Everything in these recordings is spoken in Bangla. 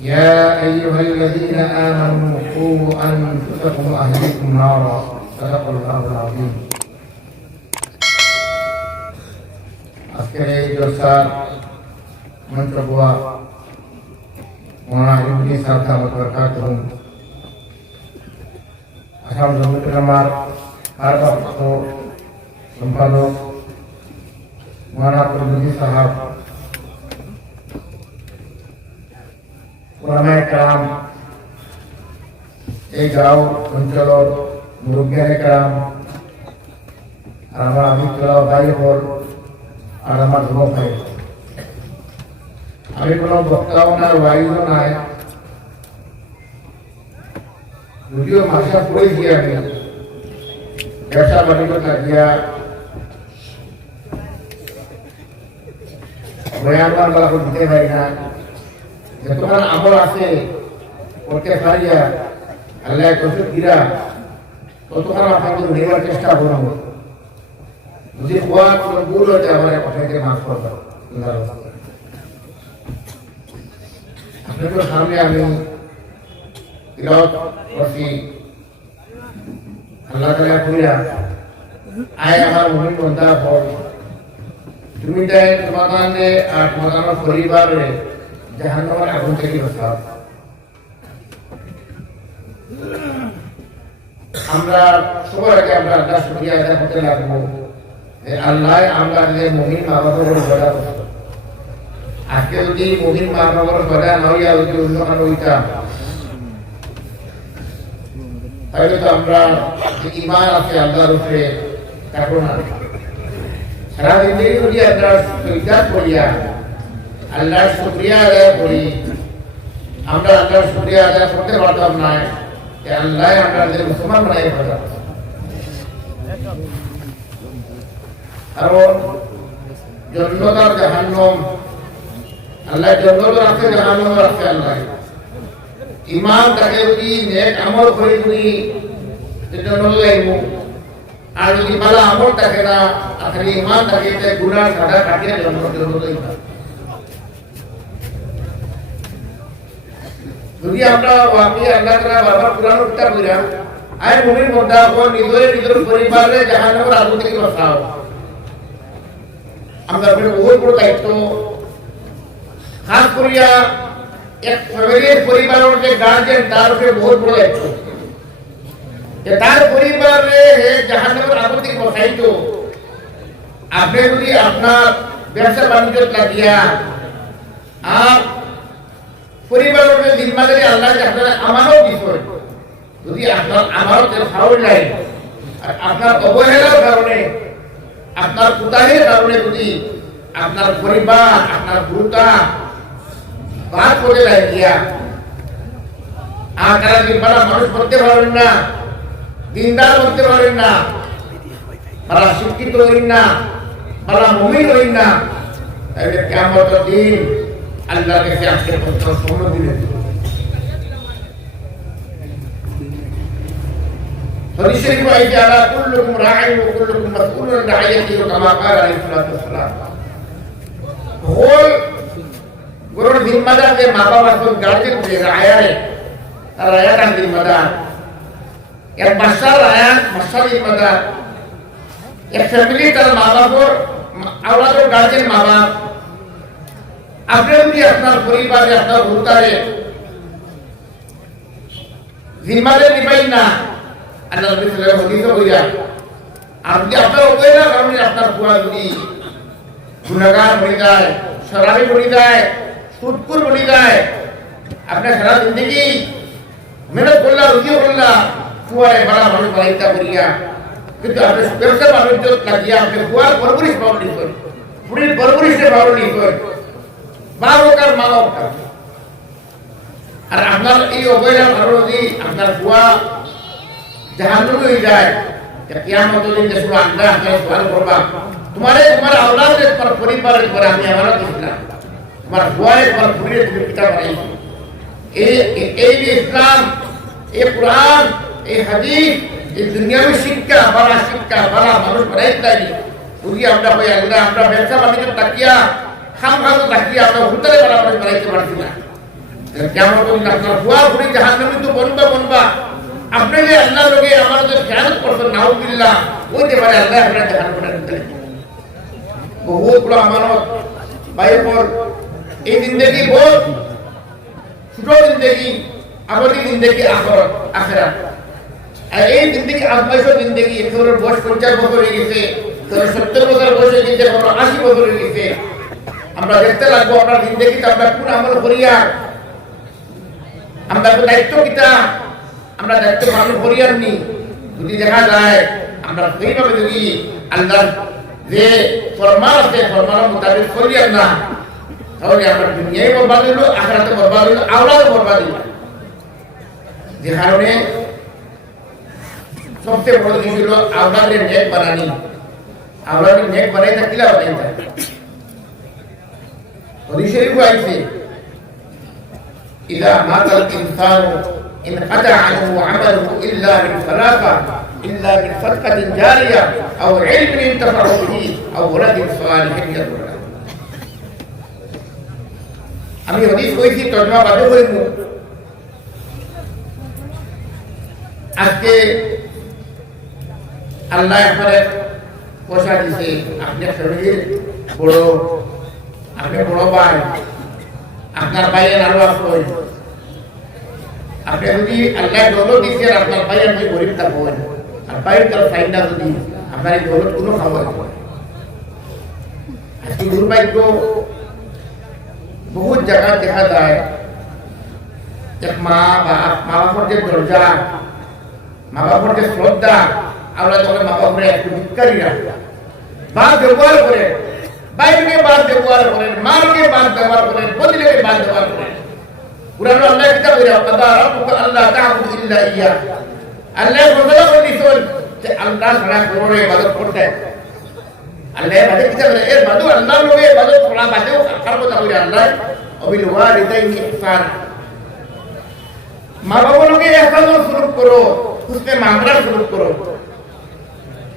يا أيها الذين آمنوا قوا أنفسكم وأهليكم نارا صدق الله العظيم আজকের এই জলসার মন্ত্রপুয়া মৌলানা ইবনে সাদ দামাত বরকাতুহু আসাম জমিয়ত উলামার ভারপ্রাপ্ত সম্পাদক মৌলানা ফরিদুদ্দিন সাহেব, ওলামায়ে কেরাম, এই গাঁও অঞ্চলের মুরব্বিয়ানে কেরাম আর আমার আমিত্র ভাই হল আর আমার যুবক ভাই, আমি কোনো বক্তাও না ওয়াইজও নাই, যদিও ভাষা পড়েছি আমি ব্যবসা বাণিজ্য লাগিয়া বয়ান বালা দিতে পারি না, যতক্ষণ আমল আছে করতে পারিয়া আল্লাহ তৌফিক দিরা ততক্ষণ আপনাকে নেওয়ার চেষ্টা করব। যদি কোয়া কোনো ভুল হচ্ছে আমার কথাকে মাফ করবেন। আপনাদের সামনে আমি তিলাওয়াত করছি, আল্লাহ তাআলা কইরা আয় আমার মুমিন বান্দা হল, তুমি তাই তোমাকে আর তোমার পরিবারে জাহান্নামের আগুন থেকে বাঁচাও। আমরা সবার আগে আমরা আল্লাহ শুকরিয়া আদায় করতে লাগবো যে আল্লাহ আমরা যে মুমিন মা বাবার গড়া করতো। আজকে যদি মুমিন মা বাবার গড়া না হইয়া যদি অন্য কারো হইতাম তাহলে তো আমরা যে ইমান আছে আল্লাহর উপরে থাকবো না। সারা জিন্দগি যদি আমরা ইবাদত করিয়া আল্লাহর শুকরিয়া আদায় করি, আমরা আল্লাহর শুকরিয়া আদায় করতে পারতাম না যে আল্লাহ আমাদের মুসলমান বানাই ফেলাম। কারণ জান্নাত আর জাহান্নাম, আল্লাহ জান্নাত রাখে জাহান্নাম রাখে আল্লাহ। ঈমান থাকে যদি নেক আমল করে যদি জান্নাত লাইব, আর যদি ভালো আমল থাকে না আর ঈমান থাকে তাই গুনাহ সাদা কাটিয়ে জান্নাত লাইব। যদি আমরা ওয়াকি আল্লাহ তাআলা বারবার কোরআন উত্তর কইরা আয় মুমিন বান্দা হল নিজের পরিবারে জাহান্নামের আগুন থেকে বাঁচাও, আমরা বহুত বড় দায়িত্ব। খাস করিয়া এক ফ্যামিলির পরিবারের যে গার্জিয়ান তার উপরে বহুত বড় দায়িত্ব যে তার পরিবারে জাহান্নামের আগুন থেকে বাঁচাইতো। আপনি যদি আপনার ব্যবসা বাণিজ্য লাগিয়া আর পরিবারের জিম্মাদারি আল্লাহ আমারও বিষয়, যদি আপনার আমারও ফাউল নাই আর আপনার অবহেলার কারণে আপনার কুতাহির কারণে যদি আপনার পরিবার আপনার গুরুতা বাদ করে লাগিয়া আর তারা জিম্মাদার মানুষ করতে পারবেন না, দিনদার করতে পারবেন না, তারা শিক্ষিত হইন না, তারা মুমিন হইন না, তাহলে কিয়ামতের দিন আল্লাহর কাছে আজকে প্রশ্ন শোনো দিলেন। হাদিস শরীফে আইছে আলা কুল্লুকুম রাঈন ওয়া কুল্লুকুম মাসউলুন আন রাইয়াতিহি কামা ক্বালা আলাইহিস সালাতু ওয়াসসালাম। হল গরুর জিম্মাদার যে মা বাবা সব গার্জিয়ান যে রায়ারে তার রায়ার জিম্মাদার, এক বাসার রায়ার বাসার জিম্মাদার, এক ফ্যামিলি তার মা বাবার আওলাদের গার্জিয়ান মা বাবা। আপনি যদি আপনার পরিবারে আপনার ভূতারে জিম্মাদারি নিবেন না, আল্লাহ নবী সাল্লাল্লাহু আলাইহি ওয়াসাল্লাম হইয়া আপনি আপনার অবহেলার কারণে আপনার পুরা যদি গুনাহগার হয়ে যায়, শরাবি বনে যায়, সুদখোর বনে যায়, আপনার সারা জিন্দগি মেহনত করলা রুজিও করলা পুয়ারে বড় মানুষ বানাইতা করিয়া, কিন্তু আপনি ব্যবসা বাণিজ্য লাগিয়া আপনি পুয়ার পরবরিশ পাওনি করেন, পুরীর পরবরিশে পাওনি করেন, বারোকার মানবকার। আর আপনার এই অবহেলার কারণে যদি আপনার বুয়া জাহান্নামে হয়ে যায়, কিয়ামতের দিন যখন আল্লাহ আপনাকে সওয়াল করবা, তোমার আওলাদে তোমার পরিবারের উপরে আমি আমানত দিলাম, তোমার বুয়ারে তোমার পুরীরে তুমি পিতা বানাইছো। এই যে ইসলাম, এই কোরআন, এই হাদিস, এই দুনিয়াবী শিক্ষা, বড় শিক্ষা, বড় মানুষ বানাইতে যদি আমরা হয়ে আল্লাহ আমরা ব্যবসা বাণিজ্য তাকিয়া খাম খাম তাকিয়া আমরা হুতারে বড় মানুষ বানাইতে পারছি না। কেমন করুন আপনার ফুয়া ফুড়ি জাহান্নামী তো বনবা আপনি যে আল্লাহ লোকে আমার যে খেয়ালত করছেন নাউজুবিল্লাহ ওইতে পারে আল্লাহ আপনার জাহান্নামে নিতে বহুত বড় আমানত ভাই পর এই জিন্দেগি বহুত ছোট জিন্দেগি আমাদের জিন্দেগি আখিরাত আর এই জিন্দেগি আজমাইশের জিন্দেগি এখনের বয়স 50 বছর হয়ে গেছে 70 বছর বয়স হয়ে গেছে 80 বছর হয়ে গেছে আমরা দেখতে লাগবো আমরা জিন্দেগিতে আমরা কোন আমল করিয়া আমরা দায়িত্ব কিতা আমরা দায়িত্ব পালন করিয়ার নি যদি দেখা যায় আমরা সেইভাবে যদি আল্লাহর যে ফরমান আছে ফরমানের মোতাবেক করিয়ার না তাহলে আমরা দুনিয়ায় বরবাদ হইল আখিরাতে বরবাদ হইল আওলাদে বরবাদ হইল যে কারণে সবচেয়ে বড় জিনিস হলো আওলাদের নেক বানানি আওলাদের নেক বানাই থাকলে বানাই থাকে হাদিস শরীফে আছে ইদা মাতাল ইনসানু ইন কাতা আনহু আমালুহু ইল্লা মিন সালাসা ইল্লা মিন সাদকাতিন জারিয়া আও ইলমিন ইনতাফা'u বিহি আও ওয়ালাদিন সালিহিন ইয়াদ'উ লাহু আমি হাদিস কইছি তর্জমা বাদে কইব আজকে আল্লাহ একবারে পয়সা দিছে আপনি শরীর বড় আপনি বড় ভাই আপনার ভাইয়ের আরো আসবেন আপনি যদি আল্লাহ দৌলত দিচ্ছে আর আপনার ভাই আপনি গরিব থাকবেন আর ভাইয়ের তার ফাইনটা যদি আপনার এই দৌলত কোনো খাবার আজকে দুর্ভাগ্য বহুত জায়গা দেখা যায় এক মা বাবার যে দরজা মা বাবার যে শ্রদ্ধা আমরা যখন মা বাবার একটু ভিক্ষারীরা বাদ ব্যবহার করে বাইরে বাদ ব্যবহার করেন মাকে বাদ ব্যবহার করেন বদলে বাদ ব্যবহার করেন কুরআন আল্লাহ কিতাব বলে আল্লাহ রাব্বুকা আল্লাহ তা'বুদু ইল্লা ইয়্যাহ আল্লাহ ঘোষণা করেছেন যে আল্লাহ ছাড়া কোনো ইবাদত করতে আল্লাহ বাদে কিতাব বলে এর বাদু আল্লাহ লোকে ইবাদত করা বাদে কার কথা বলে আল্লাহ ওয়াবিল ওয়ালিদাইনি ইহসান মা বাবা লোকে ইহসান শুরু করো उसके मामला शुरू करो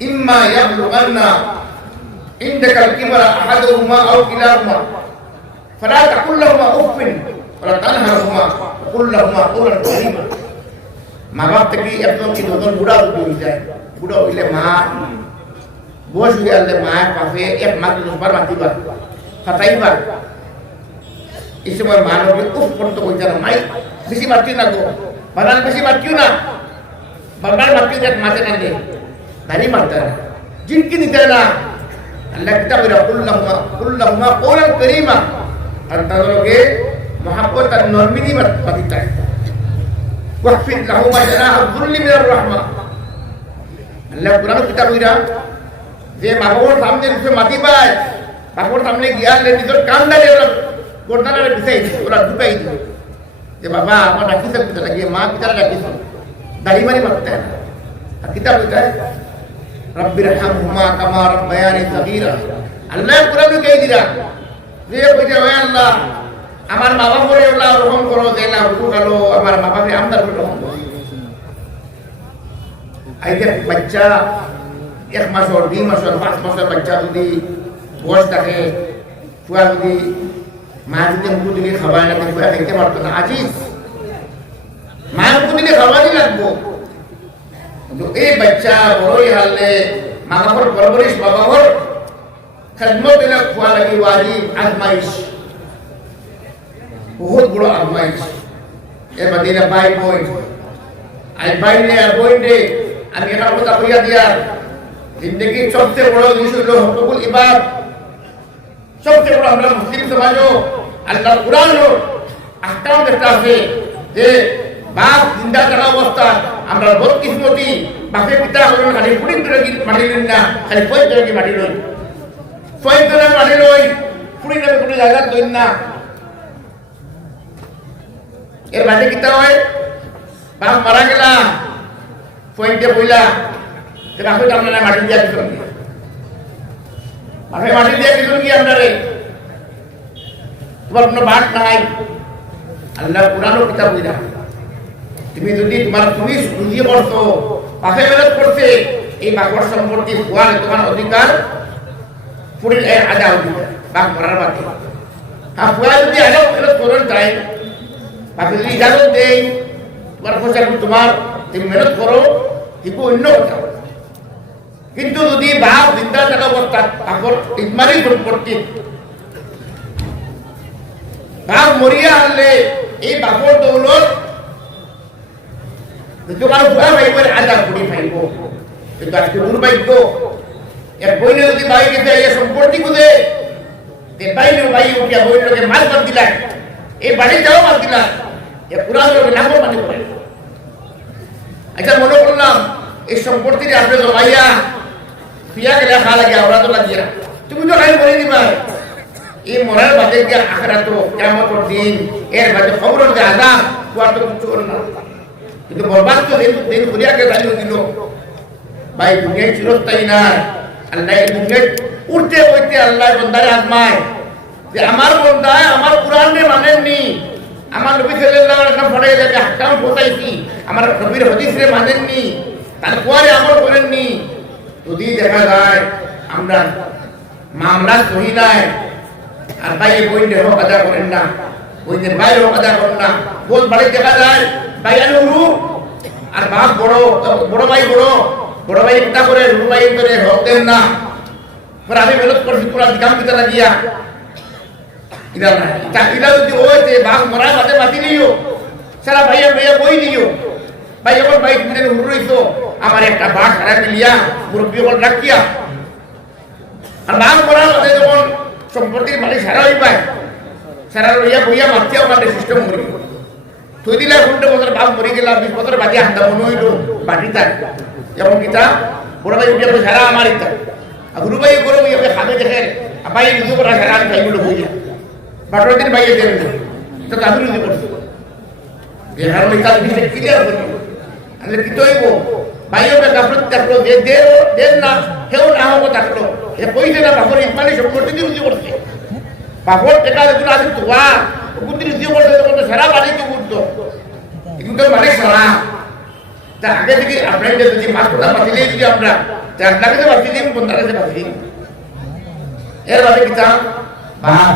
इम्मा यबलुगन्ना इंदका الكبر احدهما او كلاهما فلا تقل لهما اف ولا تنهرهما وقل لهما قولا كريما মা বাপ থেকে একদম কি দুজন বুড়া হয়ে যায় বুড়া হইলে মা বয়স হয়ে গেলে মায়ের পাশে এক মাস 10 বার মাতিবা ফাটাইবা এই সময় মা লোকে উফ করতে কইতা না মাই বেশি মারতিও না গো বানান বেশি মারতিও না বাবার মারতিও দেখ মাঝে কান্দে দাড়ি মারতে না জিনকি নিতে না আল্লাহ কিতাব বলে কুল্লাহুমা কওলান কারীমা আর তাদেরকে মহব্বত আর নরমি দিয়ে মাতিতে হয় ওয়াকফির লাহুমা জানাহ যুল্লি মিনার রাহমা আল্লাহ কুরআন কিতাব বলে যে বাবার সামনে এসে মাটি পায় বাবার সামনে গিয়া নিজের কান্দা দিয়ে গোটারে বিছাই ওরা ঢুকাই দিল যে বাবা আমার ডাকিছে কোথা লাগিয়ে মা পিতারা ডাকিছে দাড়ি মারি মারতে না আর কিতাব বলতে রব্বির রহমহুমা কামা রব্বায়ানি সগীরা আল্লাহ কুরআনে কই দিরা যে কইতে ওই আল্লাহ আমার মা বাবা করে আল্লাহ রহম করো যে না হুকু কালো আমার মা বাবা আমদার করে রহম করো আইতে বাচ্চা এক মাস ওর 2 মাস ওর 5 মাসের বাচ্চা যদি বয়স থাকে ফুয়া যদি মা যদি মুখ দিলে খাবার না ফুয়া খেতে পারতো না আজিজ মা মুখ দিলে খাওয়াই লাগবো কিন্তু এই বাচ্চা বড়ই হারলে মা বাবার পরবরিশ বাবার খেদমত দিলে খোয়া লাগি ওয়াজিব আজমাইশ বহুত বড় আজমাইশ এর বাদিনা ভাই বোন আই ভাই নে আর বোন রে আমি একটা কথা কইয়া দিয়া জিন্দেগির সবচেয়ে বড় জিনিস হলো হকুকুল ইবাদ সবচেয়ে বড় আমরা মুসলিম সমাজও আল্লাহর কুরআনও আহকাম দেখতে আছে যে বাপ জিন্দা থাকা অবস্থা আমরা বদকিসমতি বাপে পিতা হলেন খালি পুরিন ধরে মাটি লইন না খালি ফয়েজ ধরে মাটি লইন ফয়েজ ধরে মাটি লইন পুরিন ধরে কোনো জায়গা লইন না এর বাদে কিতা হয় বাপ মারা গেলা ফয়েজে বইলা বাপে আপনারা মাটি দিয়া দিছেন বাপে মাটি দিয়া দিছেন কি আপনারে তোমার কোনো বাট নাই আল্লাহ কুরআনও কিতাব বইলা তুমি যদি তুমি বুঝিয়ে পড়তো পাশে মেহনত করছে এই বাপর সম্পত্তি হওয়ার তোমার অধিকার পুরো আদা অধিকার বাপ মরার বাকি হ্যাঁ ফুয়া যদি আগে মেহনত করেন চাই আমি যদি ইজাজত দেই তোমার পয়সা তোমার, তুমি মেহনত করো, কিন্তু অন্য কথা। কিন্তু যদি বাপ জিন্দা থাকা অবস্থা বাপর ইজমারি সম্পত্তি বাপ মরিয়া আনলে এই বাপর দৌলত তোমার ভুয়া ভাইব আজাদ করি ভাইব। কিন্তু আজকে দুর্ভাগ্য এক বইনে যদি বাই গেছে এই সম্পত্তি বুঝে বাইরে বাই উঠিয়া বইনকে মাল বাদ দিলা, এই বাড়ি যাও বাদ দিলা, এ পুরা লোক নামও মানে করে। আচ্ছা মনে করলাম এই সম্পত্তি আপনি জমাইয়া পিয়া গেলে খা লাগে ওরা তো লাগিয়া তুমি তো খাই বলে দিবা এই মরার বাদে গিয়ে আখড়া তো কেমন দিন এর বাদে খবর যে আজাদ তোমার তো কিছু করো না। কিন্তু বরবাদ তো দিন ঘুরিয়াকে দাঁড়িয়ে দিল ভাই দুনিয়ায় চিরস্থায়ী না। আল্লাহ দুনিয়ায় উঠতে বইতে আল্লাহ বন্দারে আজমায় যে আমার বন্দায় আমার কোরআনে মানেননি, আমার নবী সাল্লাল্লাহু আলাইহি ওয়াসাল্লাম পড়ে যে আহকাম পৌঁছাইছি আমার নবীর হাদিসে মানেননি, তারপরে আমল করেননি। যদি দেখা যায় আমরা মামলা সহি নাই আর ভাই বইনের হক আদা করেন না, বইনের ভাইয়ের হক আদা করেন না, বহুত বাড়ি দেখা যায় ভাই আলু আর বাপ বড় বড় ভাই বড় ভাই একটা করে রুরু ভাই করে হক দেন না। পরে আমি মেহনত করছি পুরা দিকাম দিতে লাগিয়া ইলা না ইলা যদি ওই যে বাপ মরা বাদে মাতি নিও সারা ভাইয়া ভাইয়া বই নিও ভাই আমার ভাই তুমি রুরু রইছো আমার একটা বাঘ খারাপ মিলিয়া মুরব্বী বল রাখিয়া আর বাঘ মরা বাদে যখন সম্পত্তির মালিক সারা হই পায় সারা লইয়া বইয়া মারতে আমাদের সিস্টেম করি তুই দিলে 15 বছর বাঘ মরে গেল 20 বছর বাদে হান্দা মনে হইল বাটি তার যেমন কিতা বড় ভাই উঠে সারা আমার ইতা আর গুরু ভাই গরু ইয়ে খাবে দেখে ভাই রুজু করা সারা আমি খাইগুলো বইয়া বাটর দিন ভাইয়ে দেন তো আমি রুজু করছি বিহার লইতা দিলে ক্লিয়ার করি আলে কি তৈব ভাইও বে গাফরত থাকলো দেন না কেউ না হবো থাকলো এ কইছে না বাপর ইসমানি সম্পত্তি দিয়ে রুজু করছে বাপর টাকা এগুলো আছে তোয়া বুদ্ধি রুজু করছে তখন সারা বাড়ি তো উঠতো এগুলো মানে সারা তা আগে থেকে আপনার যদি মাছ কথা বাঁচিলে যদি আমরা চার লাখে বাঁচি দিন 15 বাঁচি দিন এর বাদে কিতা বাপ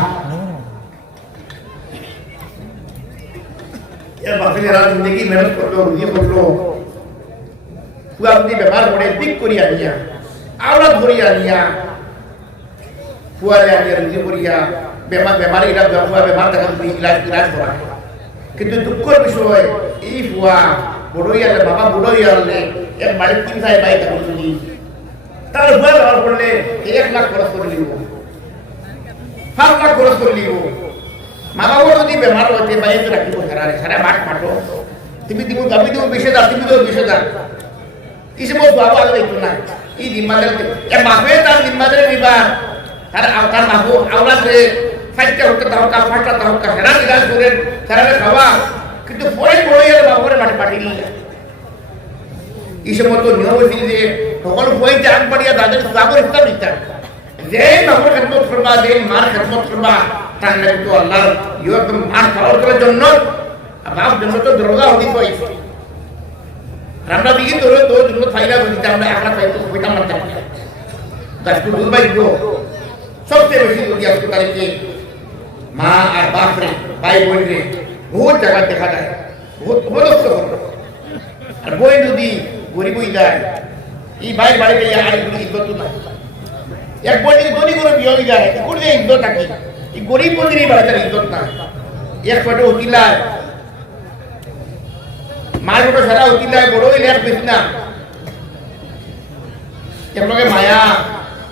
এর বাপে যারা জিন্দগি মেহনত করলো রুজি করলো আপনি ব্যবহার করে দিক করিয়া নিয়া আওলা ধরিয়া নিয়া ফুয়ারে আনিয়া রুজি করিয়া বেমার ইলাজ বেমার দেখা তুমি ইলাজ করা। কিন্তু দুঃখের বিষয় এই ফুয়া বড়ই আলে বাবা বড়ই আলে এক বাড়ির 3 সাই বাই তখন যদি তার ফুয়া ব্যবহার করলে 1 লাখ খরচ করে নিব 7 লাখ খরচ করে নিব। মামাও যদি বেমার হতে বাইরে রাখিব সারা মাঠ মাঠো তুমি দিব আমি দিব 20,000 তুমি দেবো 20,000 ইসে বল বাবা আলো একটু না এই জিম্মাদার এ মাপে তার জিম্মাদারে নিবা তার মাপু আওলাদ রে ফাইটটা হতে তাহকা ফাটটা তাহকা সারা ইলাজ করেন সারা খাওয়া কিন্তু পরে বড়ই আর বাবরে মাঠে পাঠিয়ে ইসে মতো নিয়ম হয়েছিল যে সকল বই জান পাড়িয়া তাদের বাবর ইস্তাব দিতেন যে বাবর খেদমত করবা যে মার খেদমত করবা তার নাকি তো আল্লাহ ইউ একদম মার খাওয়ার করার জন্য বাপ জন্য তো দরজা হদিত হয়েছে আমরা দিকে ধরে তো জন্য ফাইলা বলতে আমরা একলা পাইতো কইতাম না তারপর দুর্ভাগ্য সবচেয়ে বেশি যদি হাসপাতালে মা আর বাপ রে ভাই বোন রে বহুত জায়গা দেখা যায় বহুত বলস্ত আর বই যদি গরিবই যায় এই ভাই বাড়িতে আর ইজ্জত না এক বই যদি ধনী করে বিয়ে হয়ে যায় করে ইজ্জত থাকে এই গরিব বন্দির এই বাড়িতে ইজ্জত না এক ফটো উকিলায় মার ফটো সারা উকিলায় বড় হইলে এক বেশি না এমনকে মায়া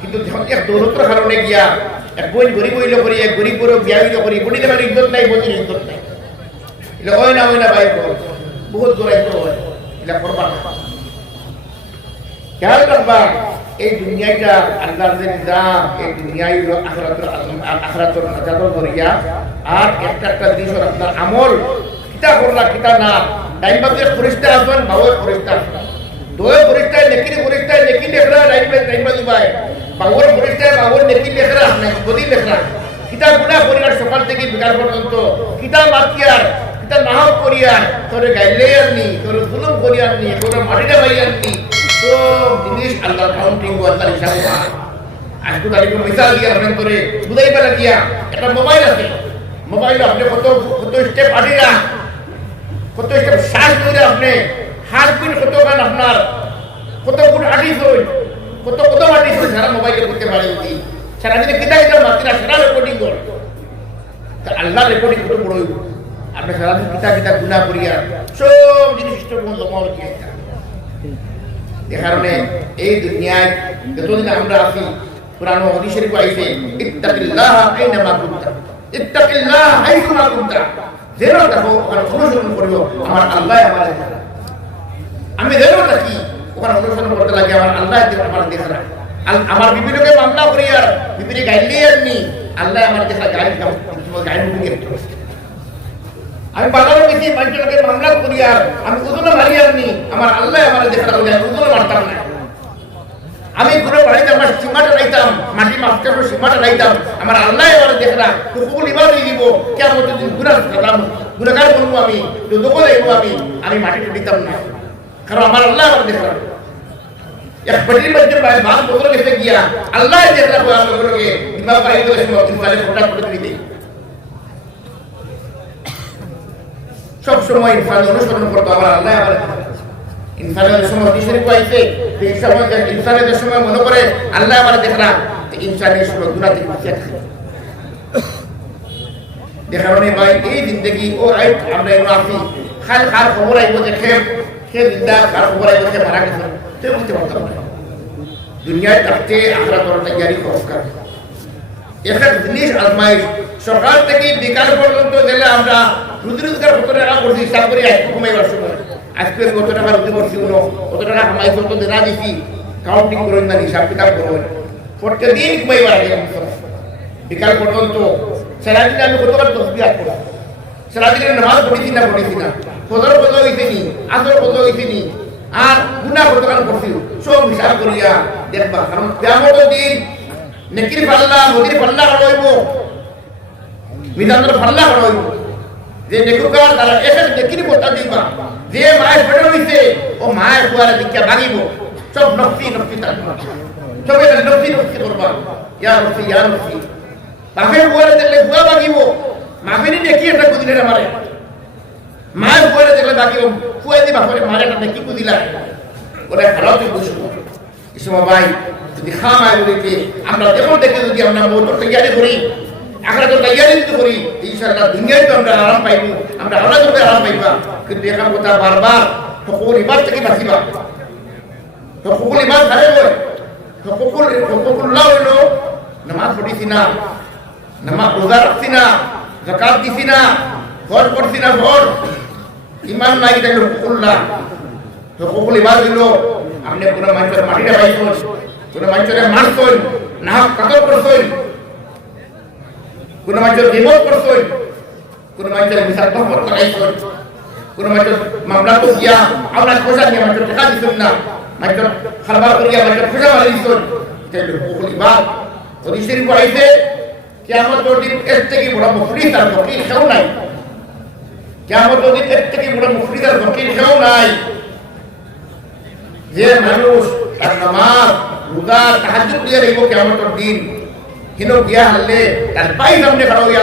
কিন্তু এক দৌলতর কারণে গিয়া এক বই গরিব হইল করি এক গরিব করে বিয়া হইল করি বলি দেবার ইজ্জত নাই বন্দির ইজ্জত নাই এটা হয় না ভাই বহুত দৌড়াইতে হয় এটা করবা না খেয়াল রাখবা এই দুনিয়াটা আল্লাহর যে নিজাম এই দুনিয়াই হলো আখিরাতের নাজাতের জরিয়া আর একটা জিনিস হলো আপনার আমল কিতা করলা কিতা না টাইম বাদে ফরিস্তা আসবেন বাবু ফরিস্তা দোয়ে ফরিস্তা নেকি লেখরা টাইম বাদে ভাই বাবুর ফরিস্তা বাবুর নেকি লেখরা আপনি বদি লেখরা কিতা গুনাহ করিয়ার সকাল থেকে বিকাল পর্যন্ত কিতা মাতিয়ার কিতা নাহক করিয়ার তোরে গাইলে আননি তোরে জুলুম করিয়ার নি তোরে মাটিটা বাইয়ার নি তো জিনিস আল্লাহ কাউন্টিং আল্লাহ হিসাব আজকে তারিখে মিসাল দিয়া ধরেন করে বুঝাই পারা দিয়া একটা মোবাইল আছে মোবাইল আপনি কত স্টেপ আটিরা কত একটা শ্বাস ধরে আপনি হাত পিন কত গান আপনার কত ফুট আটিস হই কত কত আটিস হই সারা মোবাইলে করতে পারে উনি সারাদিনে কিতা কিতা মাত্রা সারা রেকর্ডিং করে তা আল্লাহ রেকর্ডিং কত বড় হইব আপনি সারাদিন কিতা কিতা গুনাহ করিয়া সব জিনিস জমা হচ্ছে এ কারণে এই দুনিয়ায় যতদিন আমরা আছি কোরআন ও হাদিস শরীফ আইছে ইত্তাকিল্লাহ আইনামা কুনতা ইত্তাকিল্লাহ হাইসুমা কুনতা যেন দেখো ওখানে অনুসরণ করিও আমার আল্লাহ আমার আমি যেন থাকি ওখানে অনুসরণ করতে লাগে আমার আল্লাহ আমার দেখা আমার বিবিকে মামলা করি আর বিবিকে গাইলে আননি আল্লাহ আমার দেখা গাইড গাইড আমি বাজারে গেছি পাঁচজনকে মামলা করি আর আমি ওজনে মারি আননি আমার আল্লাহ আমার দেখা ওজনে মারতাম না আমি পুরো বাড়িতে আমার সীমাটা রাইতাম মাটি মাফতে সীমাটা রাইতাম আমার আল্লাহ আমার দেখা হুকুম ইবাদ দিয়ে দিব কেমন দিন গুনাহগার বলবো আমি দোষ দেবো আমি মাটিটা দিতাম না কারণ আমার আল্লাহ আমার দেখা এক বড়ি বড়ি বাদ বদলে গেছে গিয়া আল্লাহ দেখা লোকে দিমাগ পাই করে ইনসানের ফোটা করে দিতে সব সময় ইনসান অনুসরণ করতে আমার আল্লাহ আমার ইনসানের সময় দিশরে কইছে এই সময় ইনসানের সময় মনে করে আল্লাহ আমার দেখা ইনসানের সময় গুনাহ থেকে বাঁচিয়ে থাকে দেখারণে ভাই এই জিন্দেগি ও আই আমরা এর আছি খাল খাল খবর আইবো যে খেয়ে জিন্দা খাল খবর আইবো যে মারা গেছে সে বুঝতে পারতাম না দুনিয়ায় থাকতে আমরা করার তৈরি করতে একটা জিনিস আজমাইশ সকাল থেকে বিকাল পর্যন্ত গেলে আমরা রুজি রোজগার কত টাকা করছি হিসাব করে কমাইবার সময় আজকে কত টাকা রুজি করছি কত টাকা কামাই কত দেনা দিছি কাউন্টিং করুন না হিসাব কিতাব করুন প্রত্যেকদিন কমাইবার আগে বিকাল পর্যন্ত সারাদিন আমি কতবার তসবিহ করি সারাদিনের নামাজ পড়েছি না ফজর কত হইছে নি আসর কত হইছে নি আর গুনাহ কতখান করছি সব হিসাব করিয়া দেখবা কারণ কিয়ামতের দিন নেকির পাল্লা নদীর পাল্লা হইব মিজানের পাল্লা হইব যে নেকুকার তারা এসব নেকির কথা দিবা যে মায়ের পেটে হইছে ও মায়ের কুয়ারে দিকে ভাঙিব সব নফসি তার সব এটা নফসি করবা ইয়া নফসি বাপের কুয়ারে দেখলে কুয়া ভাঙিব মাফেরই নেকি একটা কুদিলে মারে মায়ের কুয়ারে দেখলে ভাঙিব কুয়া দি বাপরে মারে একটা নেকি কুদিলা ওরা ভালো তুই বুঝবো এই সময় ভাই যদি খামায় বলিতে আমরা দেখুন দেখে যদি আমরা মোটর তৈরি করি আমরা তো তৈরি যদি করি ইনশাআল্লাহ দুনিয়ায় তো আমরা আরাম পাইব আমরা আল্লাহ তো আরাম পাইবা কিন্তু এখান কথা বারবার হুকুল ইবাদ থেকে বাঁচিবা হুকুল ইবাদ ধরে বল হুকুকুল্লাহ হলো নামাজ পড়িছি না নামাজ রোজা রাখছি না যাকাত দিছি না হজ করছি না হজ ঈমান নাই এটা হুকুকুল্লাহ হুকুকুল ইবাদ হলো আপনি পুরো মানুষের মাটিটা পাইছেন কোনো মানুষের মারছেন না কাতল করছেন কোনো মানুষের বিমত করছেন কোনো মানুষের মিশাল তহমত করাইছেন কোনো মানুষের মামলা তো গিয়া আপনার খোঁজা নিয়ে মানুষের টাকা দিচ্ছেন না মানুষের খারবার করিয়া মানুষের খোঁজা মারা দিচ্ছেন এটা হুকুকুল ইবাদ ওই শরীফ আইছে কিয়ামতের দিন এর থেকে বড় মুফলিস আর ফকির কেউ নাই কিয়ামতের দিন এর থেকে বড় মুফলিস আর ফকির কেউ নাই যে মানুষ তার নামাজ রোজা তাহাজ্জুদ দিয়ে রইব কিয়ামতের দিন হিনো গিয়া হলে তার পাই সামনে খড়া হইয়া